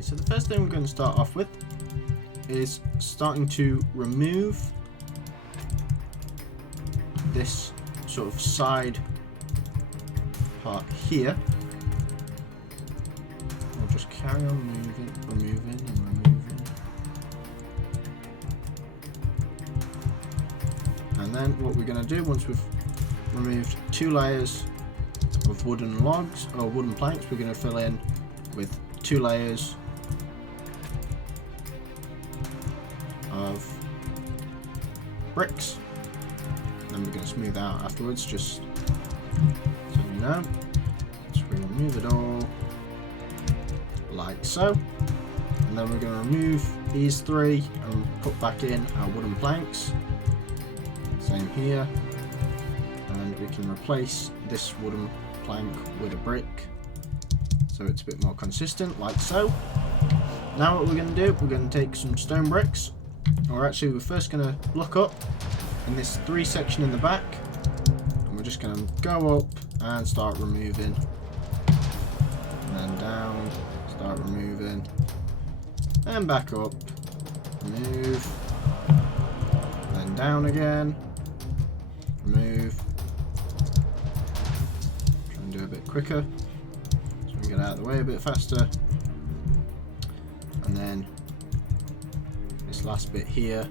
Okay, so the first thing we're going to start off with is starting to remove this sort of side part here. We'll just carry on removing. And then what we're going to do, once we've removed 2 layers of wooden logs or wooden planks, we're going to fill in with 2 layers of bricks. Then we're going to smooth out afterwards, just so you know. So we're going to remove it all like so. And then we're going to remove these 3 and put back in our wooden planks. Same here. And we can replace this wooden plank with a brick so it's a bit more consistent, like so. Now what we're going to do, we're going to take some stone bricks, or actually we're first going to look up in this 3 section in the back, and we're just going to go up and start removing, and then down, start removing, and back up, remove, then down again, remove, try and do a bit quicker so we can get out of the way a bit faster, and then this last bit here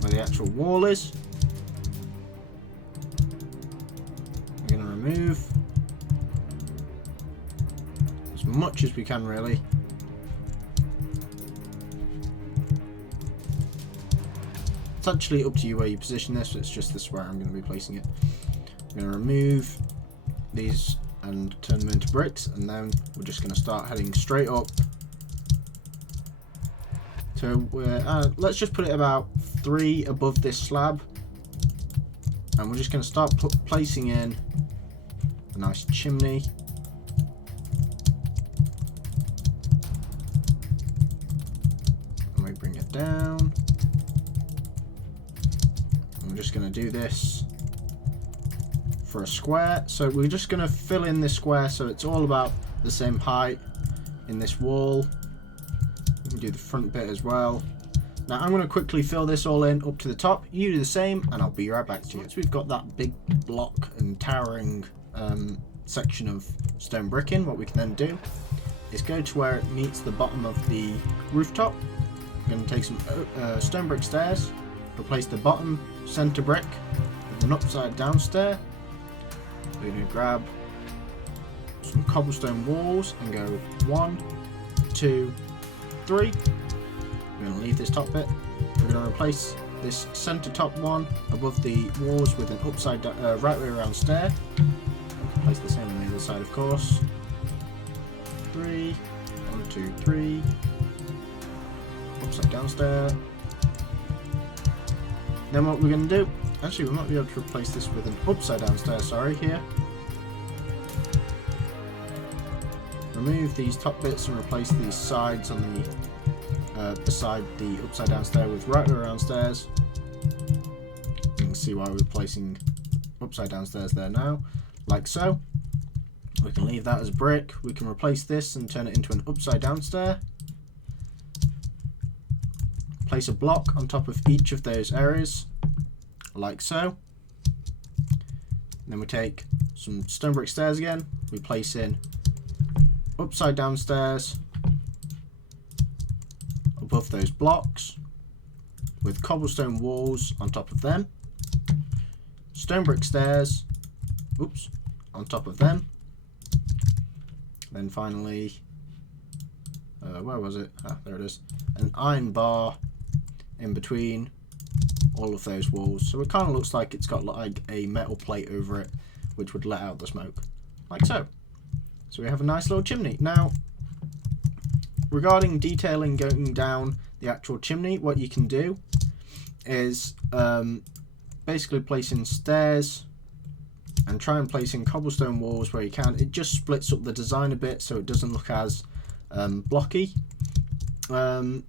where the actual wall is, we're going to remove as much as we can really. It's actually up to you where you position this, it's just this where I'm going to be placing it. I'm going to remove these and turn them into bricks, and then we're just going to start heading straight up. So let's just put it about 3 above this slab, and we're just going to start placing in a nice chimney. And we bring it down. And we're just going to do this for a square. So we're just going to fill in this square so it's all about the same height in this wall. We can do the front bit as well. Now I'm going to quickly fill this all in up to the top. You do the same and I'll be right back to you. Once we've got that big block and towering section of stone bricking, what we can then do is go to where it meets the bottom of the rooftop. We're going to take some stone brick stairs, replace the bottom center brick with an upside down stair. We're going to grab some cobblestone walls and go 1, 2, 3. We're going to leave this top bit. We're going to replace this center top one above the walls with an upside down, right way around stair. Place the same on the other side, of course. 3, 1, 2, 3. Upside down stair. Then what we're going to do, actually we might be able to replace this with an upside down stair, sorry, here. Remove these top bits and replace these sides on the beside the upside down stair with right way around stairs. You can see why we're placing upside down stairs there now, like so. We can leave that as brick. We can replace this and turn it into an upside down stair. Place a block on top of each of those areas, like so. And then we take some stone brick stairs again. We place in upside down stairs above those blocks with cobblestone walls on top of them, stone brick stairs, on top of them. Then finally, where was it? Ah, there it is. An iron bar in between all of those walls. So it kind of looks like it's got like a metal plate over it, which would let out the smoke, like so. So we have a nice little chimney. Now, regarding detailing going down the actual chimney, what you can do is basically place in stairs and try and place in cobblestone walls where you can. It just splits up the design a bit so it doesn't look as blocky. You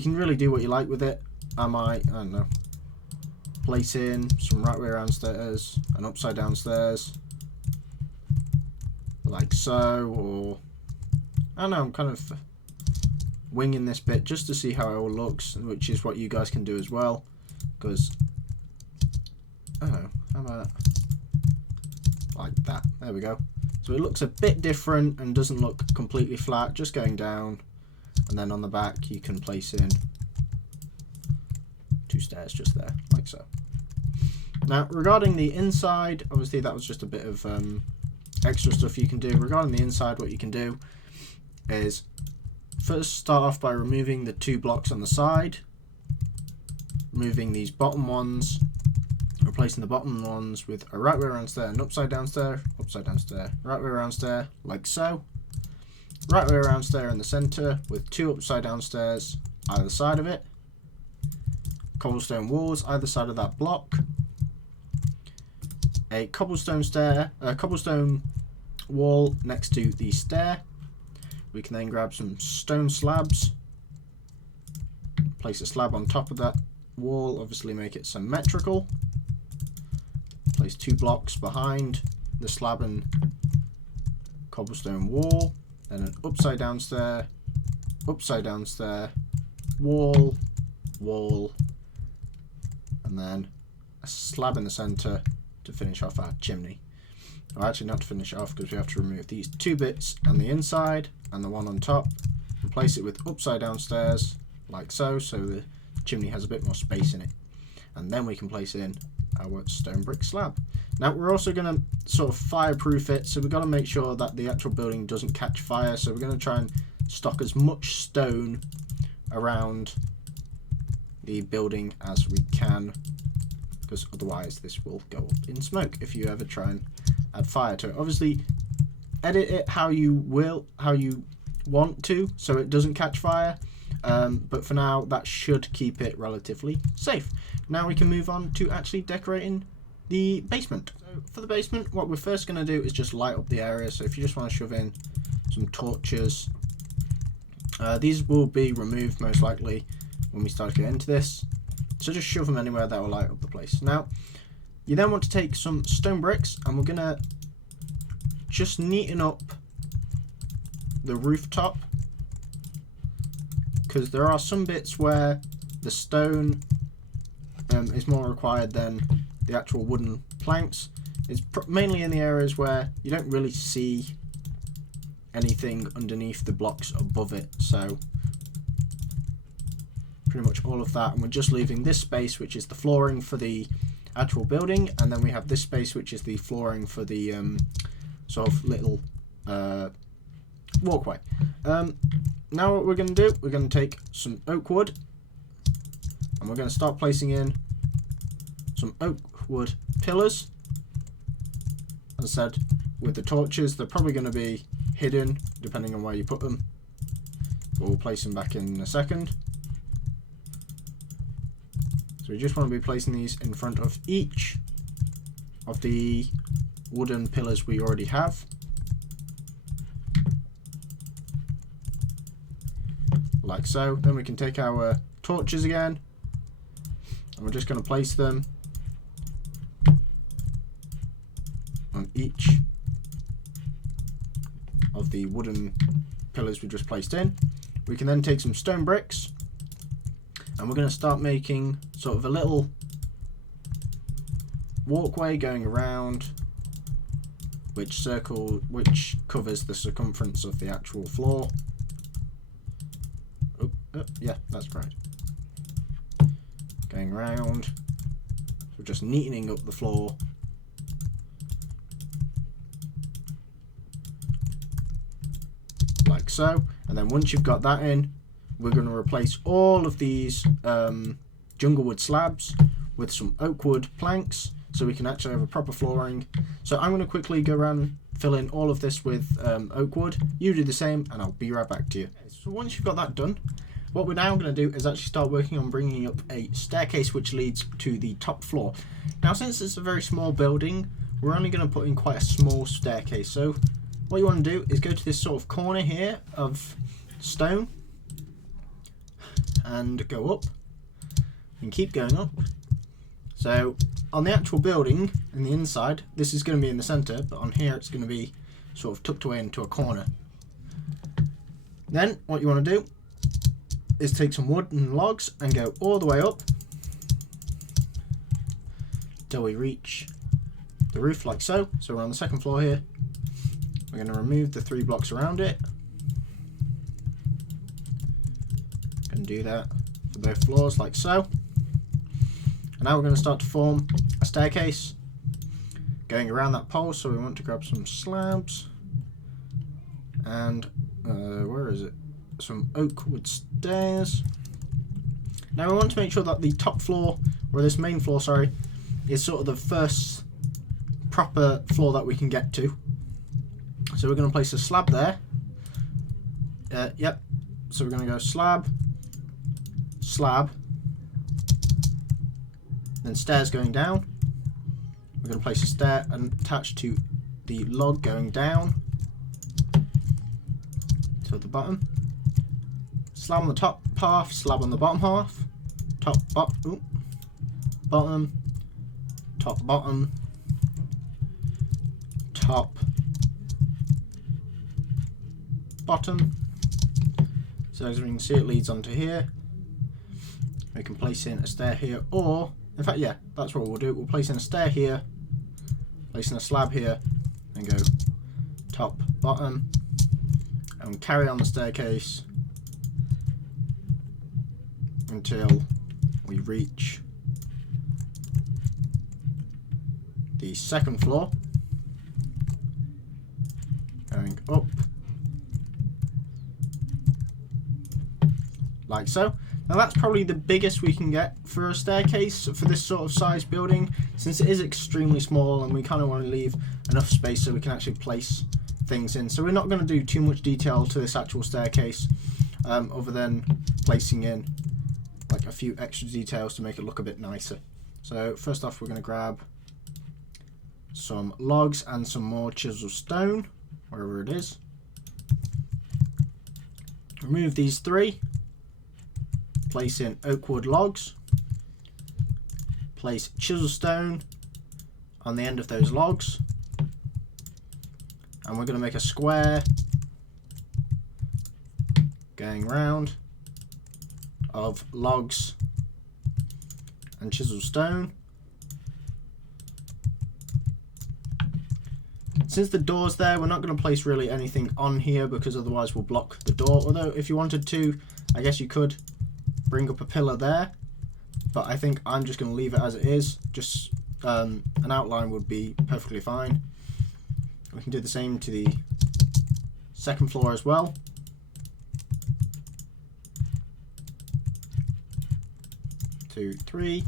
can really do what you like with it. I don't know, place in some right way around stairs and upside down stairs, like so, or I know I'm kind of winging this bit just to see how it all looks, which is what you guys can do as well. Because, I don't know, how about like that? There we go. So it looks a bit different and doesn't look completely flat, just going down. And then on the back you can place in 2 stairs just there, like so. Now regarding the inside, obviously that was just a bit of extra stuff you can do. Regarding the inside, what you can do is first start off by removing the 2 blocks on the side, removing these bottom ones, replacing the bottom ones with a right way around stair, an upside down stair, right way around stair, like so. Right way around stair in the centre with 2 upside down stairs either side of it. Cobblestone walls either side of that block. A cobblestone wall next to the stair. We can then grab some stone slabs, place a slab on top of that wall, obviously make it symmetrical. Place 2 blocks behind the slab and cobblestone wall, then an upside down stair, wall, and then a slab in the centre to finish off our chimney. Or actually not to finish it off, because we have to remove these 2 bits on the inside and the one on top, replace it with upside down stairs like so, so the chimney has a bit more space in it. And then we can place in our stone brick slab. Now we're also going to sort of fireproof it, so we've got to make sure that the actual building doesn't catch fire, so we're going to try and stock as much stone around the building as we can, because otherwise this will go up in smoke if you ever try and add fire to it. Obviously edit it how you want to, so it doesn't catch fire, but for now that should keep it relatively safe. Now we can move on to actually decorating the basement. So for the basement, what we're first going to do is just light up the area. So if you just want to shove in some torches, these will be removed most likely when we start to get into this, so just shove them anywhere that will light up the place. Now you then want to take some stone bricks, and we're going to just neaten up the rooftop, because there are some bits where the stone is more required than the actual wooden planks. It's mainly in the areas where you don't really see anything underneath the blocks above it, so pretty much all of that. And we're just leaving this space, which is the flooring for the actual building, and then we have this space which is the flooring for the sort of little walkway. Now what we're going to do, we're going to take some oak wood, and we're going to start placing in some oak wood pillars. As I said, with the torches, they're probably going to be hidden depending on where you put them, but we'll place them back in a second. So we just want to be placing these in front of each of the wooden pillars we already have. Like so. Then we can take our torches again, and we're just going to place them on each of the wooden pillars we just placed in. We can then take some stone bricks, and we're going to start making sort of a little walkway going around, which covers the circumference of the actual floor. Yeah, that's right. Going around, so just neatening up the floor. Like so. And then once you've got that in, we're going to replace all of these jungle wood slabs with some oak wood planks, so we can actually have a proper flooring. So I'm going to quickly go around and fill in all of this with oak wood. You do the same, and I'll be right back to you. So once you've got that done, what we're now going to do is actually start working on bringing up a staircase which leads to the top floor. Now, since it's a very small building, we're only going to put in quite a small staircase. So what you want to do is go to this sort of corner here of stone and go up and keep going up. So on the actual building in the inside, this is going to be in the center, but on here it's going to be sort of tucked away into a corner. Then what you want to do is take some wood and logs and go all the way up till we reach the roof like so. So we're on the second floor here. We're going to remove the 3 blocks around it. Going to do that for both floors like so. And now we're going to start to form a staircase going around that pole. So we want to grab some slabs and where is it? Some oak wood stairs. Now we want to make sure that the top floor, or this main floor, sorry, is sort of the first proper floor that we can get to. So we're going to place a slab there. Yep. So we're going to go slab, slab, then stairs going down. We're going to place a stair and attach to the log going down to the bottom. Slab on the top half, slab on the bottom half. Top, bottom, top, bottom, top, bottom. So as we can see, it leads onto here. We can place in a stair here, or in fact, yeah, that's what we'll do. We'll place in a stair here, place in a slab here, and go top, bottom, and carry on the staircase until we reach the second floor, going up like so. Now that's probably the biggest we can get for a staircase for this sort of size building, since it is extremely small and we kind of want to leave enough space so we can actually place things in. So we're not going to do too much detail to this actual staircase, other than placing in like a few extra details to make it look a bit nicer. So first off, we're going to grab some logs and some more chisel stone, wherever it is. Remove these 3. Place in oak wood logs. Place chisel stone on the end of those logs. And we're going to make a square going round of logs and chisel stone. Since the door's there, we're not going to place really anything on here because otherwise we'll block the door. Although if you wanted to, I guess you could bring up a pillar there, but I think I'm just going to leave it as it is. Just an outline would be perfectly fine. We can do the same to the second floor as well. Two, 3.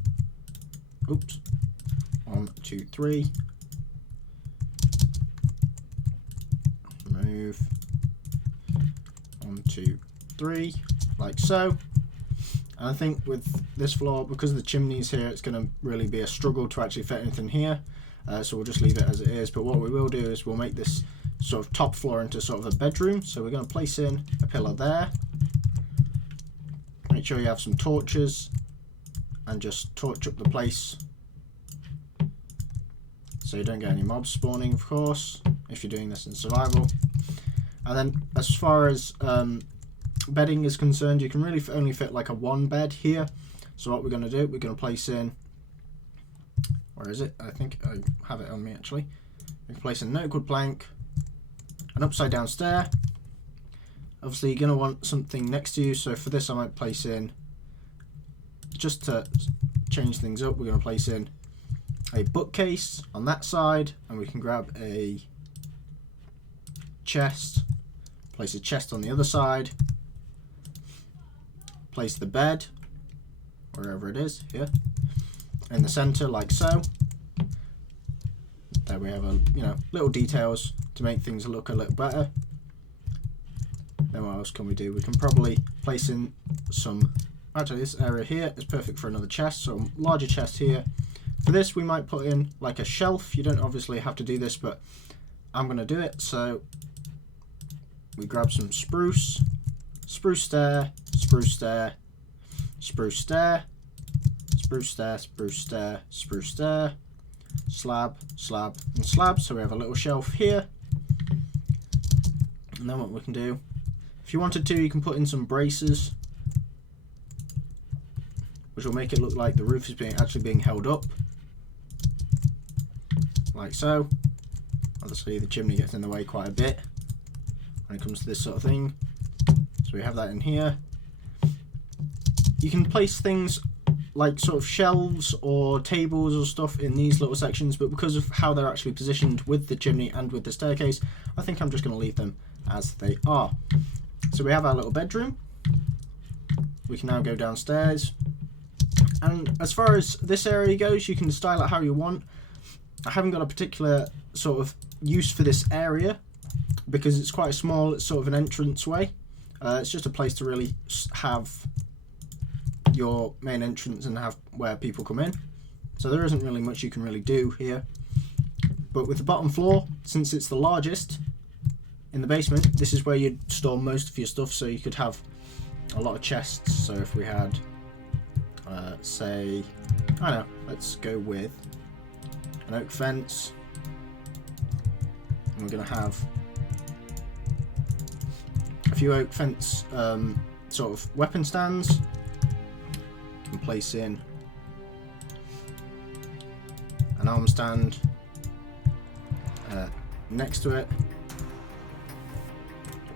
Oops. 1, 2, 3. Remove. 1, 2, 3. Like so. And I think with this floor, because of the chimneys here, it's going to really be a struggle to actually fit anything here. So we'll just leave it as it is. But what we will do is we'll make this sort of top floor into sort of a bedroom. So we're going to place in a pillar there. Make sure you have some torches and just torch up the place so you don't get any mobs spawning, of course, if you're doing this in survival. And then as far as bedding is concerned, you can really only fit like a 1 bed here. So what we're going to do, we're going to place in, where is it? I think I have it on me actually. We can place in an oak wood plank, an upside down stair. Obviously you're going to want something next to you, so for this I might place in, just to change things up, we're going to place in a bookcase on that side, and we can grab a chest, place a chest on the other side, place the bed wherever it is, here in the center like so. There we have a, little details to make things look a little better. Then what else can we do? We can probably place in some, actually this area here is perfect for another chest, so a larger chest here. For this we might put in like a shelf. You don't obviously have to do this, but I'm going to do it. So we grab some spruce, spruce stair, spruce stair, spruce stair, spruce stair, spruce stair, spruce stair, slab, slab, and slab. So we have a little shelf here. And then what we can do, if you wanted to, you can put in some braces, which will make it look like the roof is actually being held up, like so. Obviously the chimney gets in the way quite a bit when it comes to this sort of thing, so we have that in here. You can place things like sort of shelves or tables or stuff in these little sections, but because of how they're actually positioned with the chimney and with the staircase, I think I'm just going to leave them as they are. So we have our little bedroom. We can now go downstairs, and as far as this area goes, you can style it how you want. I haven't got a particular sort of use for this area because it's quite small. It's sort of an entrance way. It's just a place to really have your main entrance and have where people come in. So there isn't really much you can really do here. But with the bottom floor, since it's the largest in the basement, this is where you'd store most of your stuff. So you could have a lot of chests. So if we had, say, I don't know, let's go with an oak fence. And we're going to have a few oak fence sort of weapon stands. Can place in an arm stand next to it,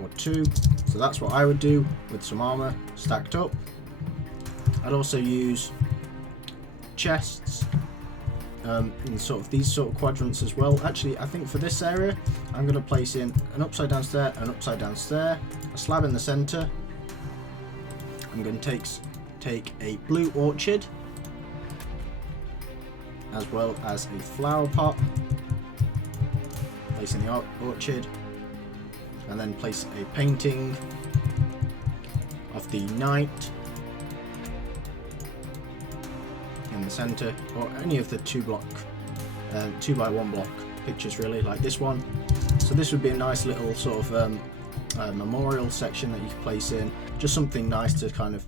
or two. So that's what I would do with some armor stacked up. I'd also use chests in sort of these sort of quadrants as well. Actually, I think for this area, I'm going to place in an upside down stair, an upside down stair, a slab in the center. I'm going to take a blue orchid, as well as a flower pot, place in the orchid, and then place a painting of the knight in the center, or any of the 2x1 block pictures, really, like this one. So this would be a nice little sort of memorial section that you could place in, just something nice to kind of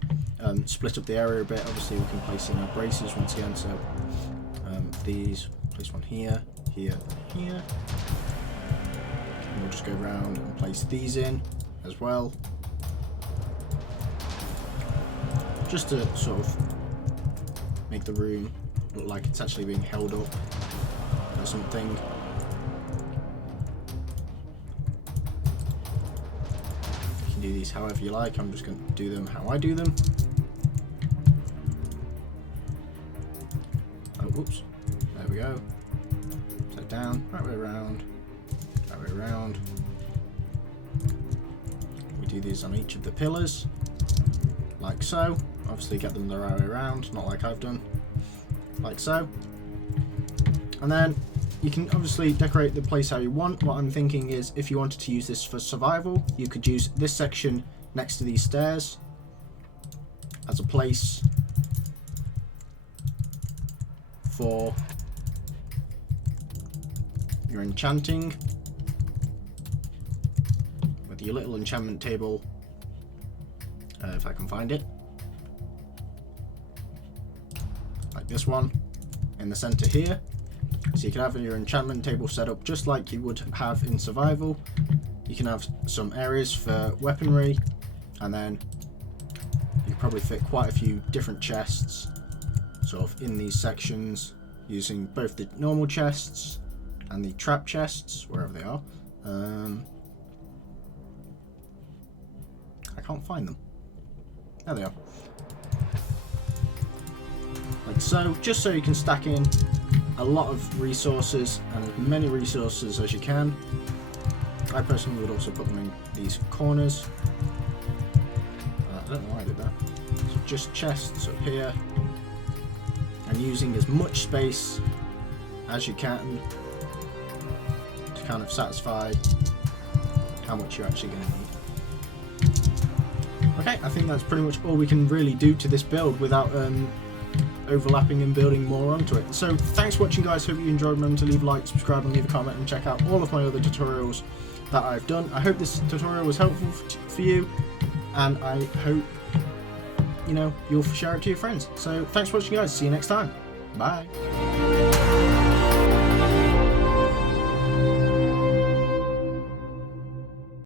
split up the area a bit. Obviously we can place in our braces once again, so these, place one here, here, here, and we'll just go around and place these in as well, just to sort of make the room look like it's actually being held up or something. You can do these however you like. I'm just going to do them how I do them. Oh, whoops. There we go. Upside down, right way around, right way around. We do these on each of the pillars, like so. Obviously get them the right way around, not like I've done, like so. And then you can obviously decorate the place how you want. What I'm thinking is, if you wanted to use this for survival, you could use this section next to these stairs as a place for your enchanting, with your little enchantment table, if I can find it, like this one in the center here. So you can have your enchantment table set up just like you would have in survival. You can have some areas for weaponry, and then you can probably fit quite a few different chests sort of in these sections, using both the normal chests and the trap chests, wherever they are. I can't find them. There they are. Like so, just so you can stack in a lot of resources, and as many resources as you can. I personally would also put them in these corners. I don't know why I did that. So just chests up here, and using as much space as you can to kind of satisfy how much you're actually going to need. Okay, I think that's pretty much all we can really do to this build without overlapping and building more onto it. So thanks for watching, guys. Hope you enjoyed. Remember to leave a like, subscribe, and leave a comment, and check out all of my other tutorials that I've done. I hope this tutorial was helpful for you, and I hope you'll share it to your friends. So thanks for watching, guys. See you next time. Bye.